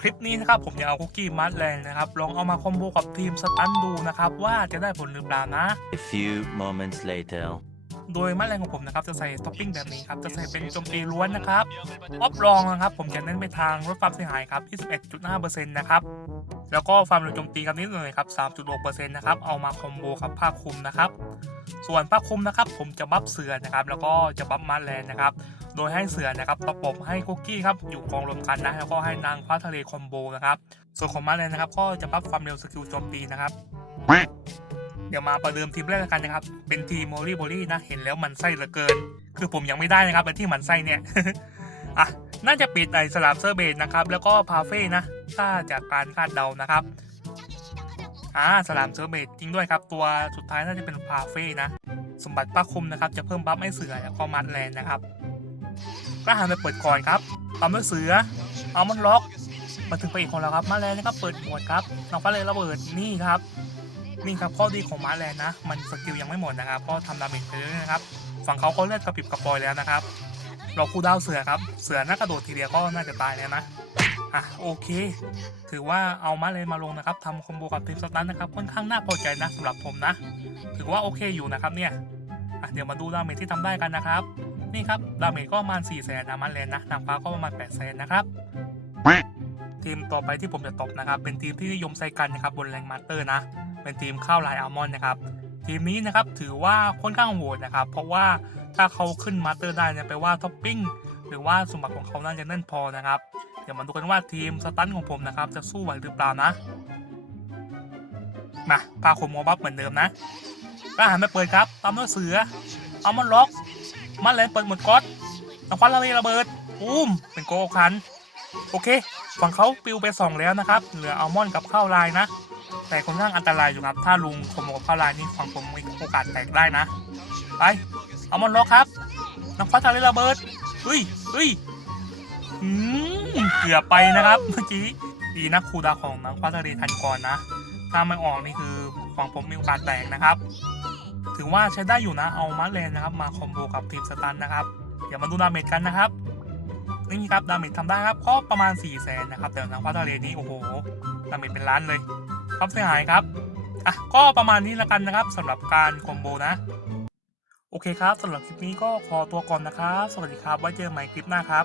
คลิปนี้นะครับผมจะเอาคุกกี้มัดแลนด์นะครับลองเอามาคอมโบกับทีมสตันดูนะครับว่าจะได้ผลหรือเปล่านะ A few moments later. โดยมัดแรงของผมนะครับจะใส่ท็อปปิ้งแบบนี้ครับจะใส่เป็นโจมตีล้วนนะครับออฟรองนะครับผมจะเน้นไปทางลดความเสียหายครับ21.5%นะครับแล้วก็ความเร็วโจมตีกันนิดหน่อยครับ3.6%นะครับเอามาคอมโบกับผ้าคลุมนะครับ ส่วนผ้าคลุมนะครับ ผมจะบัฟเสือนะครับ แล้วก็จะบัฟมัดแลนด์นะครับ โดยให้เสือนะครับประกบให้คุกกี้ครับอยู่กองรวมกันนะแล้วก็ให้นางฟ้าทะเลคอมโบนะครับ ส่วนของมัดแลนด์นะครับ ก็จะบัฟความเร็วสกิลโจมตีนะครับเดี๋ยวมาประเดิมทีมแรกกันนะครับ เป็นทีมโมลี่โบลี่นะ เห็นแล้วมันไส้เหลือเกิน คือผมยังไม่ได้นะครับเป็นที่มันไส้เนี่ย อะ น่าจะปิดไอสลับเซอร์เบดนะครับ แล้วก็พาเฟ่นะ ถ้าจากการคาดเดานะครับ อ่าสลามเซอร์เบดจริงด้วยครับ ตัวสุดท้ายน่าจะเป็นพาเฟ่นะ สมบัติป้าคุมนะครับ จะเพิ่มบัฟให้เสือแล้วก็มัดแลนนะครับก็หันไปเปิดก่อนครับตามด้วยเสือเอามันล็อก มาถึงไปอีกคนแล้วครับ มาแลนนะครับเปิดหมดครับน้องฟ้าเลยระเบิดนี่ครับนี่ครับข้อดีของมาแลนนะ มันสกิลยังไม่หมดนะครับก็ทำดาเมจไปเรื่อยๆนะครับฝั่งเขาก็เลือดกระปิบกระปอยแล้วนะครับ เราคูลดาวเสือครับ เสือน่ากระโดดทีเดียวก็น่าจะตายแล้วนะ อะโอเค ถือว่าเอามาเลนมาลงนะครับทำคอมโบกับทีมสตันนะครับค่อนข้างน่าพอใจนะสำหรับผมนะ ถือว่าโอเคอยู่นะครับเนี่ยอะเดี๋ยวมาดูดาเมจที่ทำได้กันนะครับ นี่ครับดาเมจก็ประมาณ4แสนนะมาเลนนะนางฟ้าก็ประมาณ8แสนนะครับทีมต่อไปที่ผมจะตบนะครับ เป็นทีมที่นิยมใส่กันนะครับบนแรงมาสเตอร์นะ เป็นทีมข้าวลายอัลมอนด์นะครับทีมนี้นะครับถือว่าค่อนข้างโหดนะครับ เพราะว่าถ้าเขาขึ้นมาสเตอร์ได้เนี่ยแปลว่าท็อปปิ้งหรือว่าสมบัติของเขาน่าจะแน่นพอนะครับ ดี๋ยวมาดูกันว่าทีมสตันของผมนะครับ จะสู้ไหวหรือเปล่านะ มาพาคมโมบัฟเหมือนเดิมนะก็หันไปเปิดครับ ตามด้วยเสือ เอามันล็อก มันเลนเปิดหมดก๊อตน้ำควันระเบิดระเบิดอุ้มเป็นโกโคัน โอเค ฝั่งเขาปิวไปสองแล้วนะครับ เหลืออัลมอนกับข้าวลายนะ แต่ค่อนข้างอันตรายอยู่ครับ ถ้าลุงขโมยกับข้าวลายนี่ฝั่งผมมีโอกาสแตกได้นะ ไปเอามันล็อกครับ น้ำฟ้าทะเลระเบิดเฮ้ยเฮ้ยอืม เกือบไปนะครับ เมื่อกี้ดีนะครูดาของน้ำฟ้าทะเลทันก่อนนะ ถ้าไม่ออกนี่คือฝั่งผมมีโอกาสแตกนะครับ ถือว่าใช้ได้อยู่นะเอามาเลนนะครับ มาคอมโบกับทีมสตันนะครับ เดี๋ยวมาดูดาเมจกันนะครับนี่ครับดาเมจทำได้ครับก็ประมาณ4ี่แสนนะครับแต่นางฟ้าทเลนี้โอ้โหดาเมจเป็นล้านเลยความเสียหายครับอะก็ประมาณนี้ละกันนะครับสำหรับการคอมโบนะ โอเคครับสำหรับคลิปนี้ก็ขอตัวก่อนนะครับ สวัสดีครับไว้เจอใหม่คลิปหน้าครับ